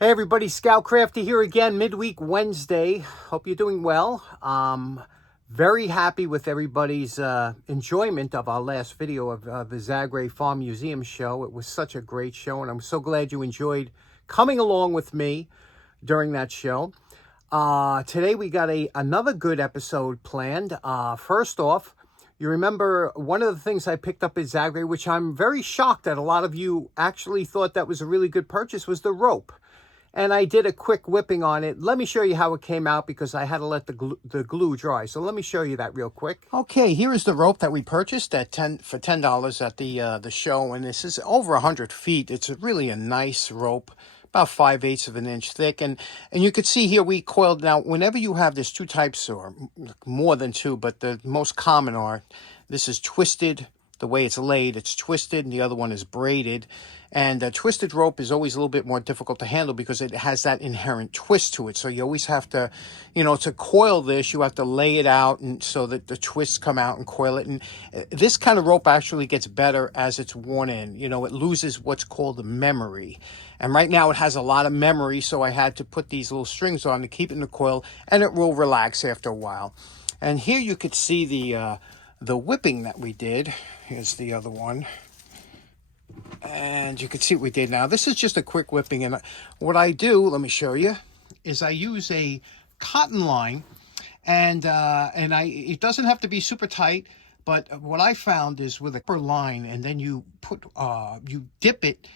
Hey everybody, Scout Crafty here again, midweek Wednesday. Hope you're doing well. Very happy with everybody's enjoyment of our last video of the Zagreb Farm Museum show. It was such a great show, and I'm so glad you enjoyed coming along with me during that show. Today we got another good episode planned. First off, you remember one of the things I picked up at Zagreb, which I'm very shocked that a lot of you actually thought that was a really good purchase, was the rope. And I did a quick whipping on it. Let me show you how it came out because I had to let the glue dry. So let me show you that real quick. Okay, here is the rope that we purchased for $10 at the show, and this is over 100 feet. It's really a nice rope, about 5/8 of an inch thick, and you could see here we coiled. Now, whenever you have, there's two types or more than two, but the most common are, this is twisted. The way it's laid, it's twisted, and the other one is braided. And twisted rope is always a little bit more difficult to handle because it has that inherent twist to it. So you always have to, to coil this, you have to lay it out and so that the twists come out and coil it. And this kind of rope actually gets better as it's worn in. It loses what's called the memory. And right now it has a lot of memory, so I had to put these little strings on to keep it in the coil, and it will relax after a while. And here you could see the whipping that we did. Here's the other one. And you can see what we did. Now, this is just a quick whipping. And what I do, let me show you, is I use a cotton line. And it doesn't have to be super tight. But what I found is with a upper line, and then you dip it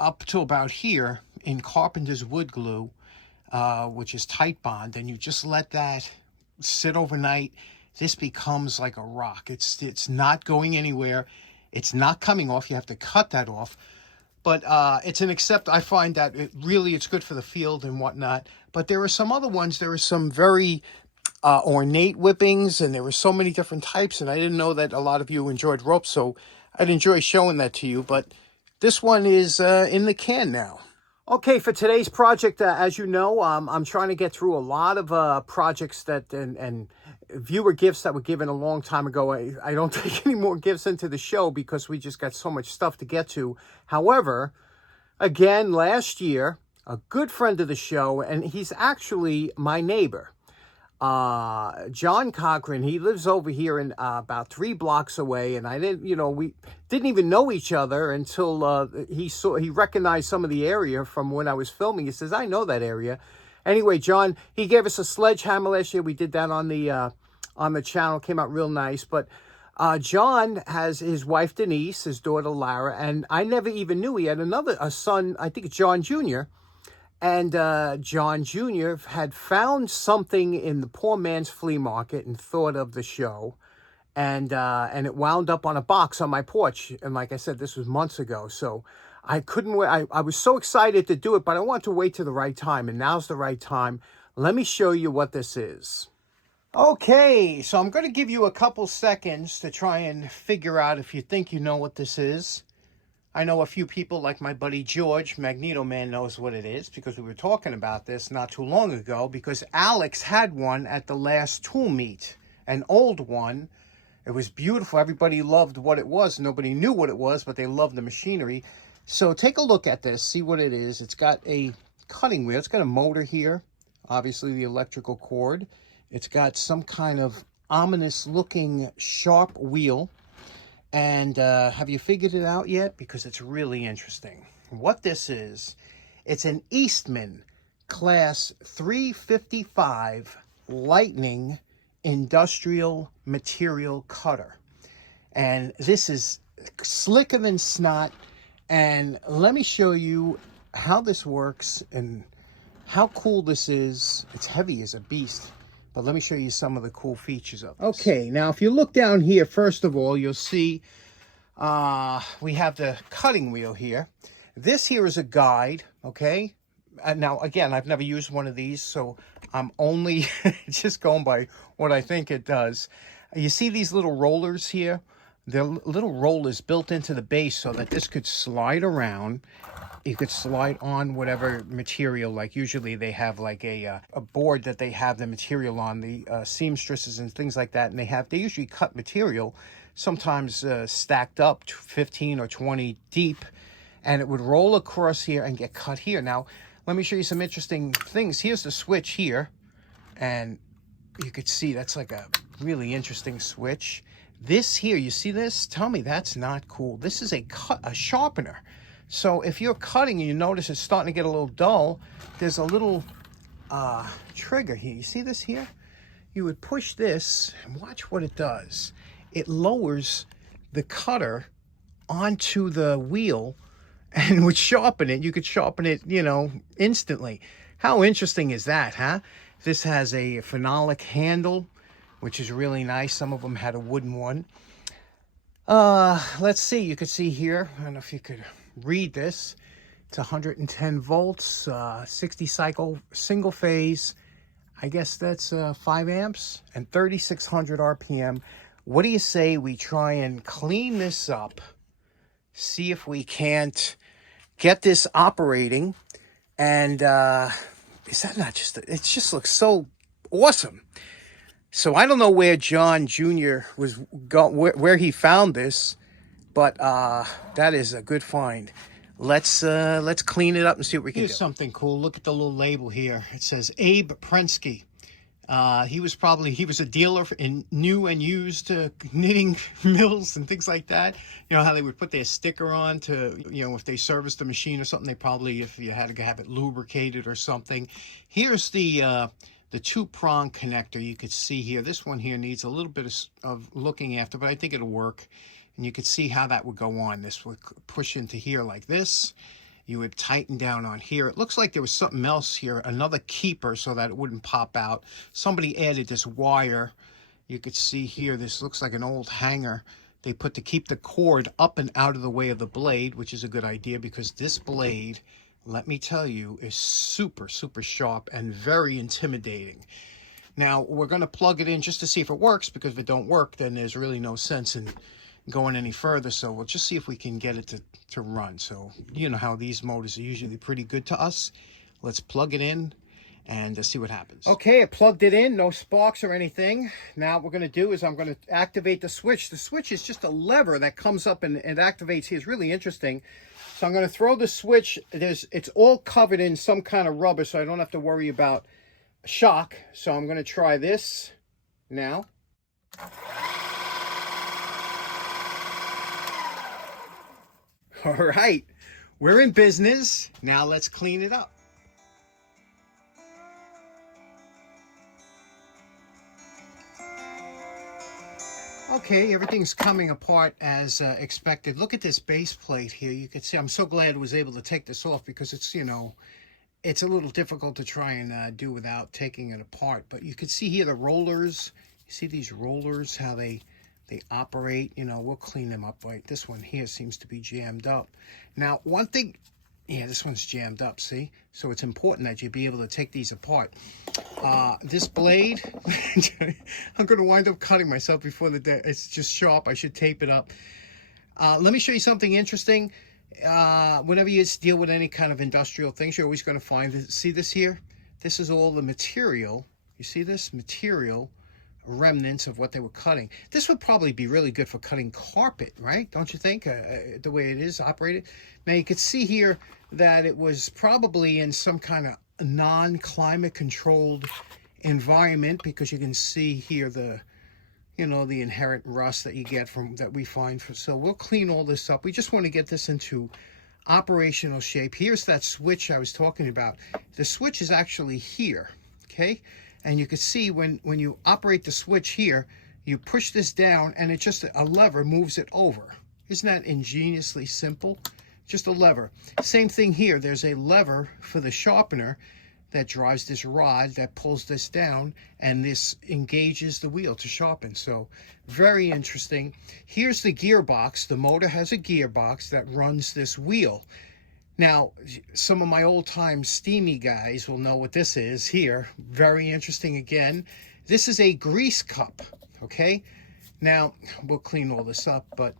up to about here in Carpenter's wood glue, which is tight bond. And you just let that sit overnight. This becomes like a rock. It's not going anywhere. It's not coming off. You have to cut that off. But I find that it's good for the field and whatnot. But there are some other ones. There are some very ornate whippings, and there were so many different types. And I didn't know that a lot of you enjoyed rope, so I'd enjoy showing that to you. But this one is in the can now. Okay, for today's project, as you know, I'm trying to get through a lot of projects that and viewer gifts that were given a long time ago. I don't take any more gifts into the show because we just got so much stuff to get to. However, again, last year, a good friend of the show, and he's actually my neighbor, John Cochran. He lives over here in about 3 blocks away, and I didn't, we didn't even know each other until he recognized some of the area from when I was filming. He says, I know that area. Anyway, John, he gave us a sledgehammer last year. We did that on the channel. Came out real nice. But John has his wife, Denise, his daughter, Lara, and I never even knew he had a son, I think it's John Jr., and John Jr. had found something in the poor man's flea market and thought of the show. And it wound up on a box on my porch. And like I said, this was months ago. So I couldn't wait. I was so excited to do it, but I wanted to wait till the right time. And now's the right time. Let me show you what this is. Okay, so I'm going to give you a couple seconds to try and figure out if you think you know what this is. I know a few people, like my buddy George, Magneto Man, knows what it is because we were talking about this not too long ago because Alex had one at the last tool meet, an old one. It was beautiful. Everybody loved what it was. Nobody knew what it was, but they loved the machinery. So take a look at this, see what it is. It's got a cutting wheel. It's got a motor here, obviously the electrical cord. It's got some kind of ominous-looking sharp wheel. And have you figured it out yet? Because it's really interesting. What this is, it's an Eastman Class 355 Lightning industrial material cutter. And this is slicker than snot. And let me show you how this works and how cool this is. It's heavy as a beast. But let me show you some of the cool features of this. Okay, now if you look down here, first of all, you'll see we have the cutting wheel here. This here is a guide, okay? Now, again, I've never used one of these, so I'm only just going by what I think it does. You see these little rollers here? The little rollers built into the base so that this could slide around. You could slide on whatever material, like usually they have like a board that they have the material on, the seamstresses and things like that, and they usually cut material, sometimes stacked up 15 or 20 deep, and it would roll across here and get cut here. Now, let me show you some interesting things. Here's the switch here, and you could see that's like a really interesting switch. This here, you see this? Tell me that's not cool. This is a sharpener. So if you're cutting and you notice it's starting to get a little dull, there's a little trigger here. You see this here? You would push this and watch what it does. It lowers the cutter onto the wheel and would sharpen it. You could sharpen it, you know, instantly. How interesting is that, huh? This has a phenolic handle, which is really nice. Some of them had a wooden one. Let's see. You could see here. I don't know if you could read this. It's 110 volts, 60 cycle, single phase. I guess that's 5 amps and 3,600 RPM. What do you say we try and clean this up? See if we can't get this operating. And is that not just, it just looks so awesome. So I don't know where John Jr. was, where he found this, but that is a good find. Let's clean it up and see what we can do. Here's something cool. Look at the little label here. It says Abe Prensky. He was a dealer in new and used knitting mills and things like that. You know how they would put their sticker on to, you know, if they serviced the machine or something, they probably, if you had to have it lubricated or something. Here's the two-prong connector. You could see here, this one here needs a little bit of looking after, but I think it'll work. And you could see how that would go on. This would push into here like this. You would tighten down on here. It looks like there was something else here, another keeper so that it wouldn't pop out. Somebody added this wire. You could see here, this looks like an old hanger. They put to keep the cord up and out of the way of the blade, which is a good idea because this blade, let me tell you, is super, super sharp and very intimidating. Now, we're going to plug it in just to see if it works, because if it don't work, then there's really no sense in going any further. So we'll just see if we can get it to run. So you know how these motors are usually pretty good to us. Let's plug it in and see what happens. Okay, I plugged it in, no sparks or anything. Now what we're going to do is I'm going to activate the switch. The switch is just a lever that comes up and activates here. It's really interesting. So I'm going to throw the switch. It's all covered in some kind of rubber, so I don't have to worry about shock. So I'm going to try this now. All right, we're in business. Now let's clean it up. Okay, everything's coming apart as expected. Look at this base plate here. You can see, I'm so glad I was able to take this off because it's, you know, it's a little difficult to try and do without taking it apart. But you can see here the rollers. You see these rollers, how they operate. You know, we'll clean them up. Right, this one here seems to be jammed up. Now, one thing, yeah, this one's jammed up, see? So it's important that you be able to take these apart. This blade, I'm going to wind up cutting myself before the day. It's just sharp. I should tape it up. Let me show you something interesting. Whenever you deal with any kind of industrial things, you're always going to find this. See this here? This is all the material. You see this? Material remnants of what they were cutting. This would probably be really good for cutting carpet, right? Don't you think? The way it is operated. Now you could see here that it was probably in some kind of non-climate controlled environment, because you can see here the, you know, the inherent rust that you get from that we find. So we'll clean all this up. We just want to get this into operational shape. Here's that switch I was talking about. The switch is actually here, okay? And you can see when you operate the switch here, you push this down and it just, a lever moves it over. Isn't that ingeniously simple? Just a lever. Same thing here. There's a lever for the sharpener that drives this rod that pulls this down, and this engages the wheel to sharpen. So very interesting. Here's the gearbox. The motor has a gearbox that runs this wheel. Now, some of my old-time steamy guys will know what this is here. Very interesting again. This is a grease cup, okay? Now, we'll clean all this up, but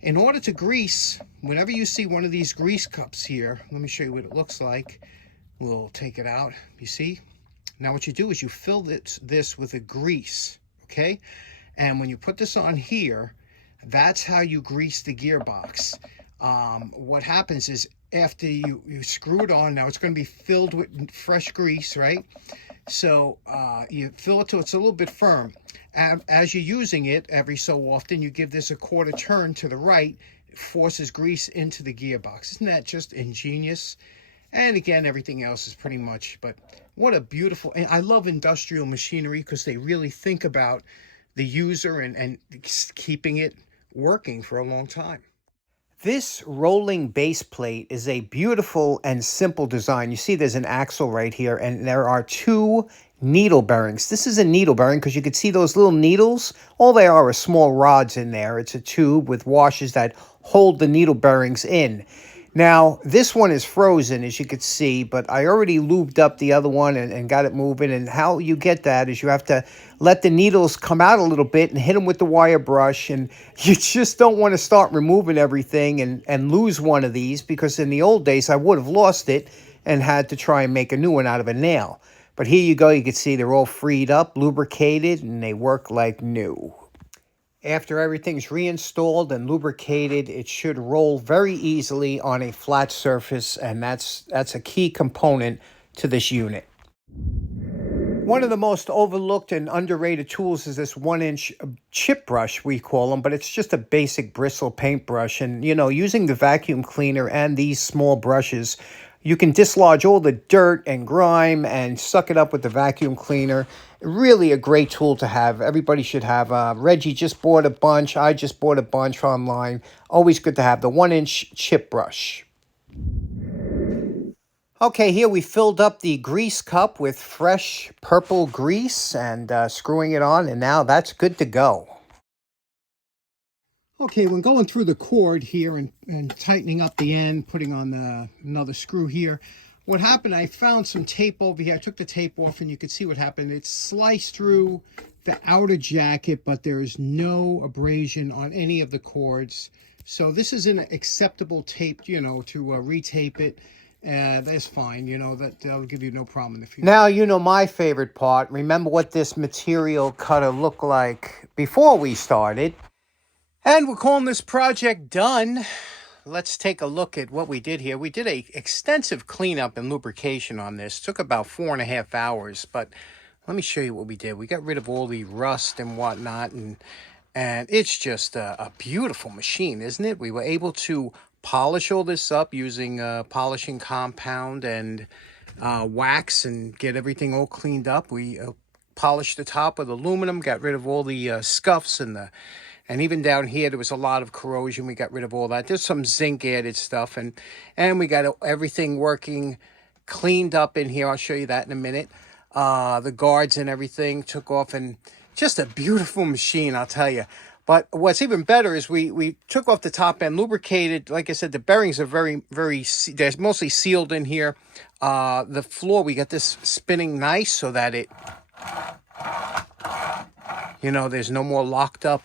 in order to grease, whenever you see one of these grease cups here, let me show you what it looks like. We'll take it out, you see? Now what you do is you fill this with a grease, okay? And when you put this on here, that's how you grease the gearbox. what happens is after you screw it on, now it's going to be filled with fresh grease, right? So you fill it till it's a little bit firm. As you're using it, every so often, you give this a quarter turn to the right. It forces grease into the gearbox. Isn't that just ingenious? And again, everything else is pretty much, but what a beautiful, and I love industrial machinery because they really think about the user and keeping it working for a long time. This rolling base plate is a beautiful and simple design. You see there's an axle right here, and there are two needle bearings. This is a needle bearing because you can see those little needles. All they are small rods in there. It's a tube with washers that hold the needle bearings in. Now, this one is frozen, as you can see, but I already lubed up the other one and got it moving. And how you get that is you have to let the needles come out a little bit and hit them with the wire brush. And you just don't want to start removing everything and lose one of these, because in the old days, I would have lost it and had to try and make a new one out of a nail. But here you go. You can see they're all freed up, lubricated, and they work like new. After everything's reinstalled and lubricated, it should roll very easily on a flat surface, and that's a key component to this unit. One of the most overlooked and underrated tools is this 1-inch chip brush, we call them, but it's just a basic bristle paintbrush. And, you know, using the vacuum cleaner and these small brushes, you can dislodge all the dirt and grime and suck it up with the vacuum cleaner. Really a great tool to have. Everybody should have. Reggie just bought a bunch. I just bought a bunch online. Always good to have the 1-inch chip brush. Okay, here we filled up the grease cup with fresh purple grease and screwing it on, and now that's good to go. Okay, when going through the cord here and tightening up the end, putting on another screw here, what happened, I found some tape over here. I took the tape off and you could see what happened. It sliced through the outer jacket, but there's no abrasion on any of the cords. So this is an acceptable tape, you know, to retape it. That's fine, you know, that'll give you no problem in the future. Now, you know my favorite part. Remember what this material cutter looked like before we started. And we're calling this project done. Let's take a look at what we did here. We did a extensive cleanup and lubrication on this. Took about 4.5 hours, but let me show you what we did. We got rid of all the rust and whatnot, and it's just a beautiful machine, isn't it? We were able to polish all this up using polishing compound and wax and get everything all cleaned up. We polished the top with aluminum, got rid of all the scuffs and even down here, there was a lot of corrosion. We got rid of all that. There's some zinc added stuff. And we got everything working, cleaned up in here. I'll show you that in a minute. The guards and everything took off. And just a beautiful machine, I'll tell you. But what's even better is we took off the top end, lubricated. Like I said, the bearings are very, they're mostly sealed in here. The floor, we got this spinning nice so that it... You know, there's no more locked up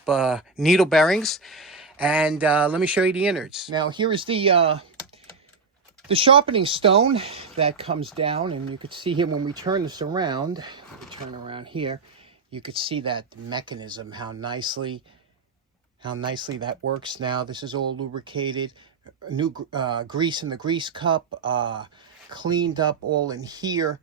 needle bearings. And let me show you the innards. Now, here is the sharpening stone that comes down. And you could see here when we turn this around, turn around here, you could see that mechanism, how nicely that works now. This is all lubricated. New grease in the grease cup, cleaned up all in here.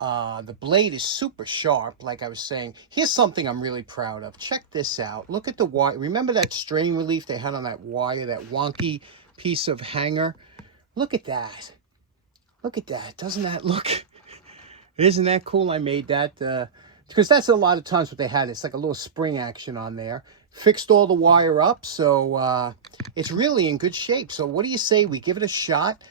The blade is super sharp, like I was saying. Here's something I'm really proud of. Check this out. Look at the wire. Remember that strain relief they had on that wire, that wonky piece of hanger? Look at that. Look at that. Doesn't that look... Isn't that cool? I made that because that's a lot of times what they had. It's like a little spring action on there. Fixed all the wire up, so it's really in good shape. So what do you say we give it a shot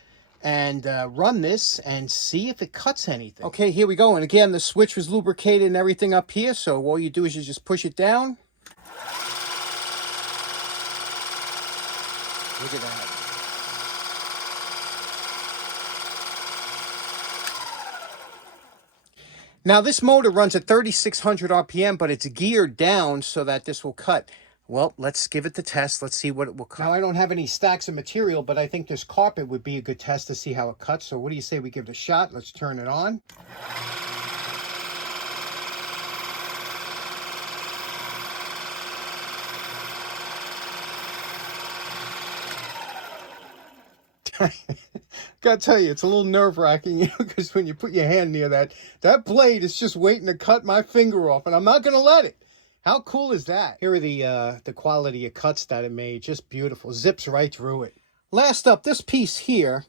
and run this and see if it cuts anything? Okay, here we go. And again, the switch was lubricated and everything up here. So all you do is you just push it down. Look at that. Now, this motor runs at 3,600 RPM, but it's geared down so that this will cut. Well, let's give it the test. Let's see what it will cut. Now, I don't have any stacks of material, but I think this carpet would be a good test to see how it cuts. So what do you say we give it a shot? Let's turn it on. Gotta tell you, it's a little nerve-wracking, because when you put your hand near that blade is just waiting to cut my finger off, and I'm not gonna let it. How cool is that? Here are the quality of cuts that it made. Just beautiful. Zips right through it. Last up, this piece here.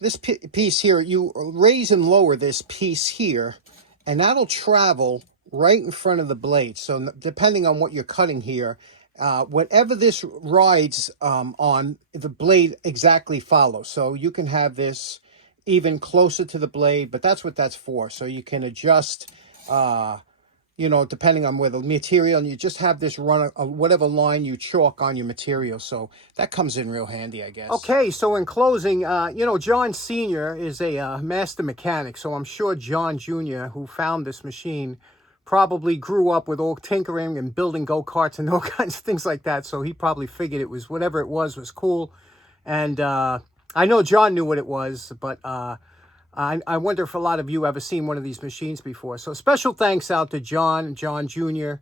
This piece here, you raise and lower this piece here, and that'll travel right in front of the blade. So depending on what you're cutting here, whatever this rides on, the blade exactly follows. So you can have this even closer to the blade, but that's what that's for. So you can adjust, you know, depending on where the material, and you just have this run whatever line you chalk on your material. So that comes in real handy, I guess. Okay, so in closing, you know, John Sr. is a master mechanic, so I'm sure John Jr., who found this machine, probably grew up with all tinkering and building go-karts and all kinds of things like that. So he probably figured it was, whatever it was cool. And I know John knew what it was, but I wonder if a lot of you ever seen one of these machines before. So special thanks out to John Jr.,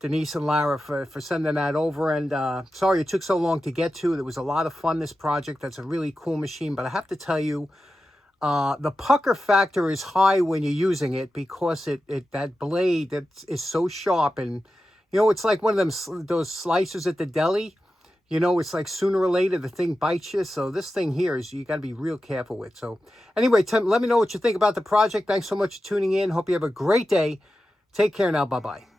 Denise and Lara for sending that over. And sorry it took so long to get to. There was a lot of fun, this project. That's a really cool machine. But I have to tell you, the pucker factor is high when you're using it, because that blade that is so sharp. And, you know, it's like one of those slicers at the deli. You know, it's like sooner or later the thing bites you. So this thing here is, you got to be real careful with. So anyway, Tim, let me know what you think about the project. Thanks so much for tuning in. Hope you have a great day. Take care now. Bye-bye.